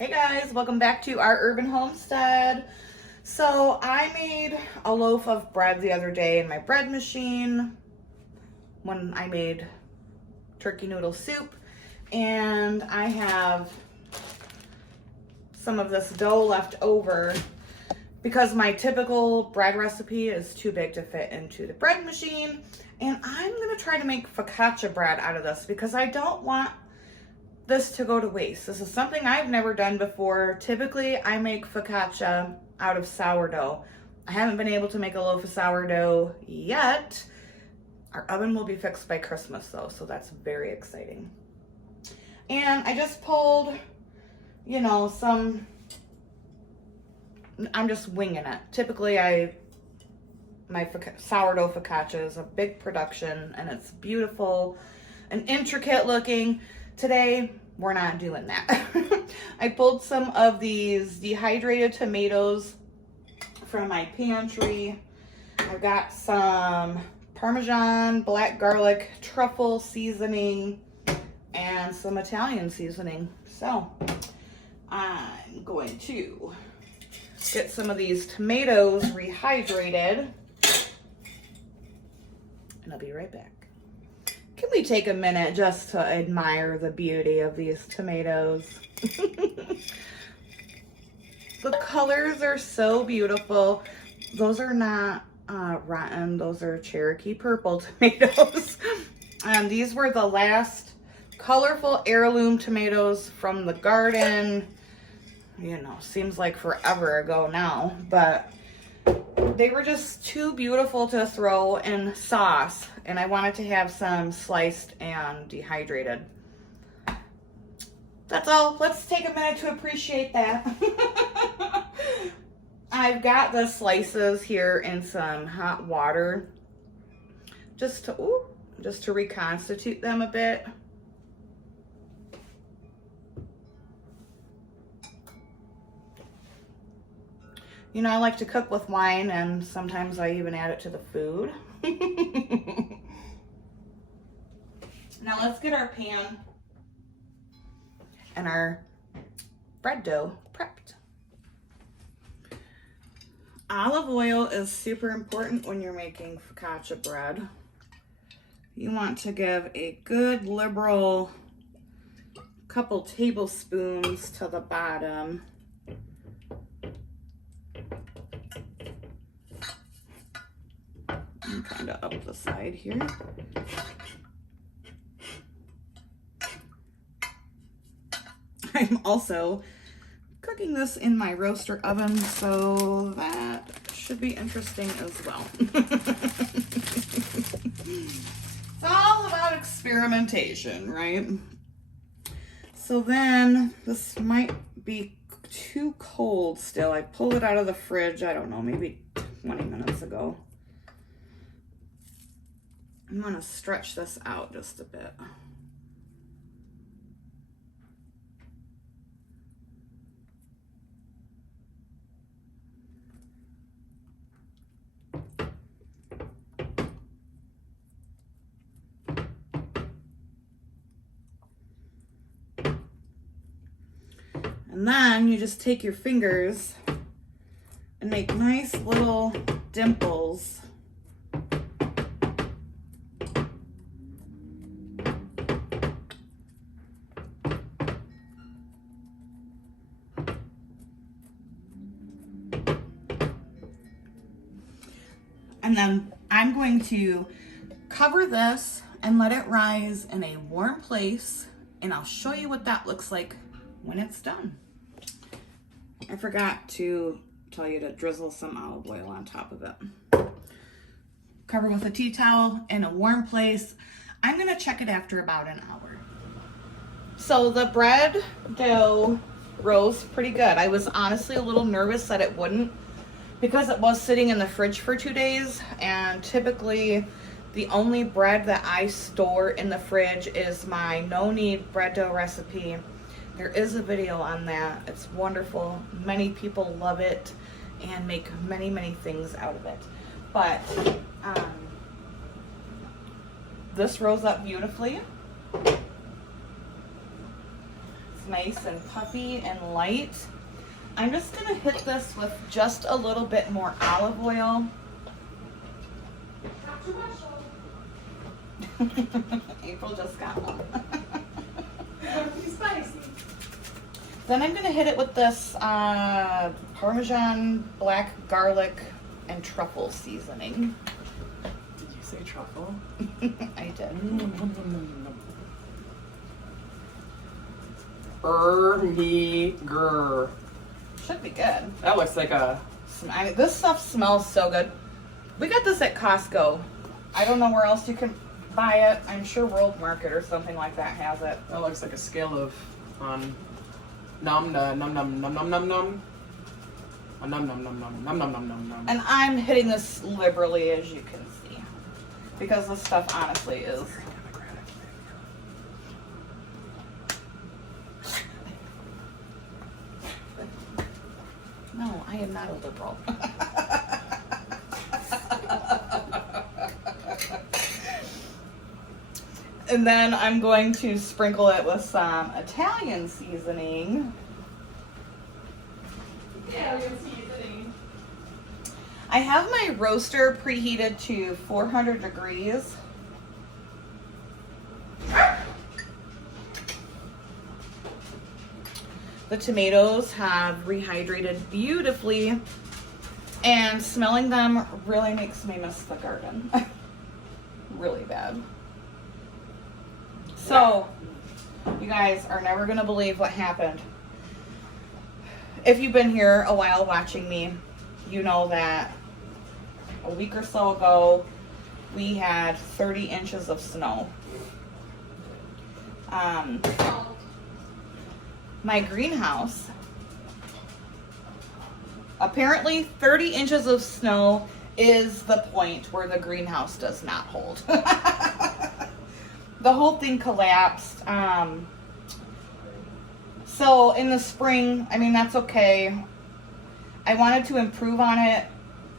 Hey guys, welcome back to our urban homestead. So I made a loaf of bread the other day in my bread machine when I made turkey noodle soup, and I have some of this dough left over because my typical bread recipe is too big to fit into the bread machine, and I'm gonna try to make focaccia bread out of this because I don't want this to go to waste. This is something I've never done before. Typically, I make focaccia out of sourdough. I haven't been able to make a loaf of sourdough yet. Our oven will be fixed by Christmas though, so that's very exciting. And I just pulled, you know, I'm just winging it. Typically, my sourdough focaccia is a big production and it's beautiful and intricate looking. Today, we're not doing that. I pulled some of these dehydrated tomatoes from my pantry. I've got some Parmesan, black garlic, truffle seasoning, and some Italian seasoning. So, I'm going to get some of these tomatoes rehydrated, and I'll be right back. Can we take a minute just to admire the beauty of these tomatoes? The colors are so beautiful. Those are not rotten, those are Cherokee purple tomatoes. These were the last colorful heirloom tomatoes from the garden. You know, seems like forever ago now, but they were just too beautiful to throw in sauce, and I wanted to have some sliced and dehydrated. That's all. Let's take a minute to appreciate that. I've got the slices here in some hot water just to reconstitute them a bit. You know, I like to cook with wine, and sometimes I even add it to the food. Now let's get our pan and our bread dough prepped. Olive oil is super important when you're making focaccia bread. You want to give a good liberal couple tablespoons to the bottom. I'm kind of up the side here. I'm also cooking this in my roaster oven, so that should be interesting as well. It's all about experimentation, right? So then this might be too cold still. I pulled it out of the fridge, I don't know, maybe 20 minutes ago. I'm going to stretch this out just a bit. And then you just take your fingers and make nice little dimples . And then I'm going to cover this and let it rise in a warm place, and I'll show you what that looks like when it's done. I forgot to tell you to drizzle some olive oil on top of it. Cover with a tea towel in a warm place. I'm gonna check it after about an hour. So the bread dough rose pretty good. I was honestly a little nervous that it wouldn't, because it was sitting in the fridge for 2 days, and typically the only bread that I store in the fridge is my no-knead bread dough recipe. There is a video on that. It's wonderful. Many people love it and make many, many things out of it. But this rose up beautifully. nice and puffy and light. I'm just gonna hit this with just a little bit more olive oil. Not too much. April just got one. Don't be spicy. Then I'm gonna hit it with this Parmesan black garlic and truffle seasoning. Did you say truffle? I did. Grr. Should be good. That looks like a. I mean, this stuff smells so good. We got this at Costco. I don't know where else you can buy it. I'm sure World Market or something like that has it. That looks like a scale of num num num num num num num num. A num num num num num num num num num. And I'm hitting this liberally, as you can see, because this stuff honestly is. No, I am not a liberal. And then I'm going to sprinkle it with some Italian seasoning. Italian seasoning. I have my roaster preheated to 400 degrees. The tomatoes have rehydrated beautifully, and smelling them really makes me miss the garden. Really bad. So, you guys are never gonna believe what happened. If you've been here a while watching me, you know that a week or so ago, we had 30 inches of snow. My greenhouse, apparently 30 inches of snow is the point where the greenhouse does not hold. The whole thing collapsed. So in the spring, I mean, that's okay. I wanted to improve on it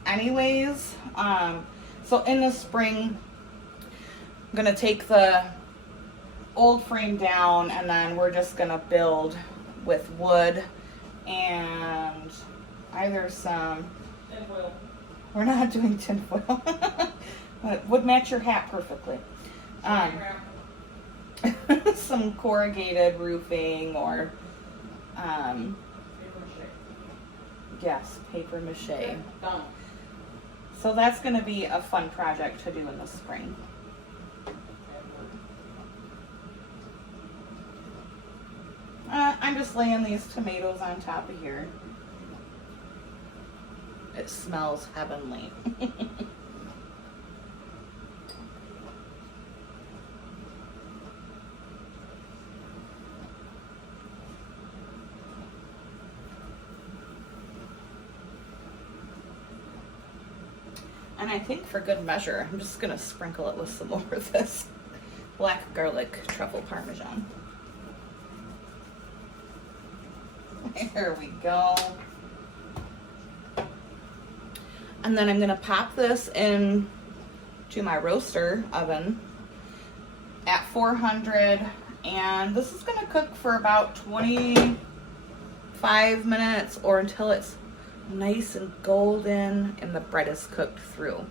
anyways. So in the spring, I'm gonna take the old frame down, and then we're just gonna build with wood and either some Tinfoil. we're not doing tinfoil. But would match your hat perfectly. Some corrugated roofing or yes, paper mache. Done. So that's going to be a fun project to do in the spring. I'm just laying these tomatoes on top of here. It smells heavenly. And I think for good measure, I'm just gonna sprinkle it with some more of this black garlic truffle parmesan. There we go. And then I'm gonna pop this in to my roaster oven at 400, and this is gonna cook for about 25 minutes or until it's nice and golden and the bread is cooked through.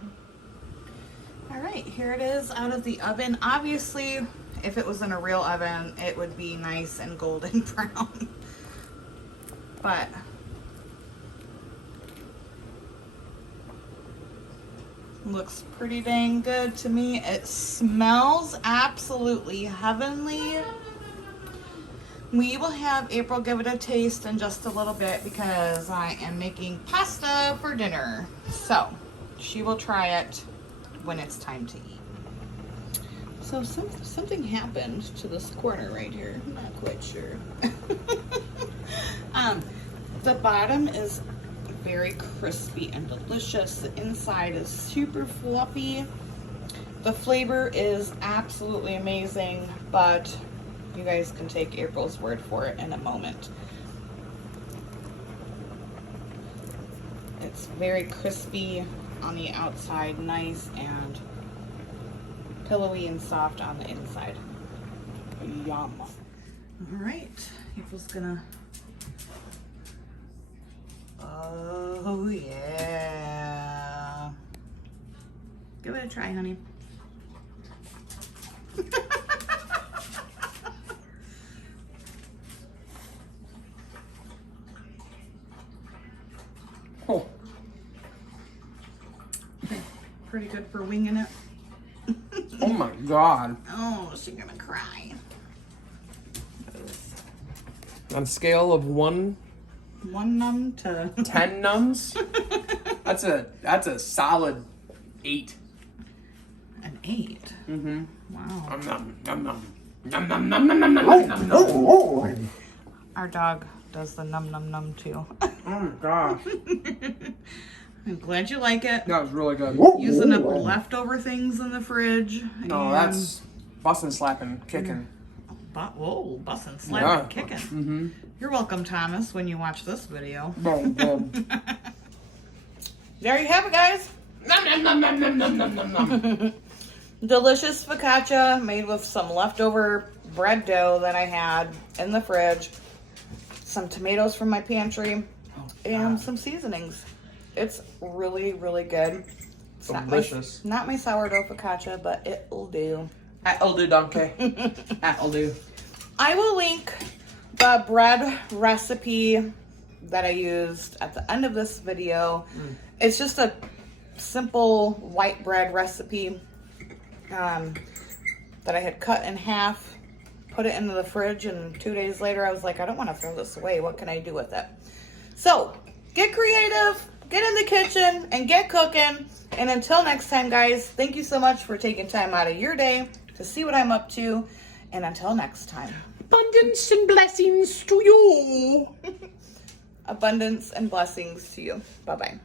All right, here it is out of the oven. Obviously, if it was in a real oven, it would be nice and golden brown. But looks pretty dang good to me. It smells absolutely heavenly. We will have April give it a taste in just a little bit because I am making pasta for dinner. So she will try it when it's time to eat. So something happened to this corner right here. I'm not quite sure. The bottom is very crispy and delicious. The inside is super fluffy. The flavor is absolutely amazing, but you guys can take April's word for it in a moment. It's very crispy on the outside, nice and pillowy and soft on the inside. Yum. All right, April's gonna. Oh yeah. Give it a try, honey. Oh. Pretty good for winging it. Oh my God. Oh, she's gonna cry. On a scale of 1 One num to 10 nums, that's a solid 8. an 8. Mm-hmm. Wow. Nom nom nom nom nom nom nom nom nom nom nom nom. Our dog does the num num num too. Oh my gosh. I'm glad you like it. That was really good. Using up leftover things in the fridge. No, that's busting, slapping, kicking. Whoa, busting, slapping, kicking. Mm-hmm. You're welcome, Thomas, when you watch this video. Boom, boom. There you have it, guys. Nom nom nom nom nom nom nom nom nom. Delicious focaccia made with some leftover bread dough that I had in the fridge, some tomatoes from my pantry, and some seasonings. It's really, really good. It's Delicious. Not my sourdough focaccia, but it'll do. That'll do, donkey. That'll do. I will link the bread recipe that I used at the end of this video. It's just a simple white bread recipe that I had cut in half, put it into the fridge, and 2 days later I was like, I don't want to throw this away. What can I do with it? So get creative, get in the kitchen, and get cooking. And until next time, guys, thank you so much for taking time out of your day to see what I'm up to. And until next time. Abundance and blessings to you. Abundance and blessings to you. Bye-bye.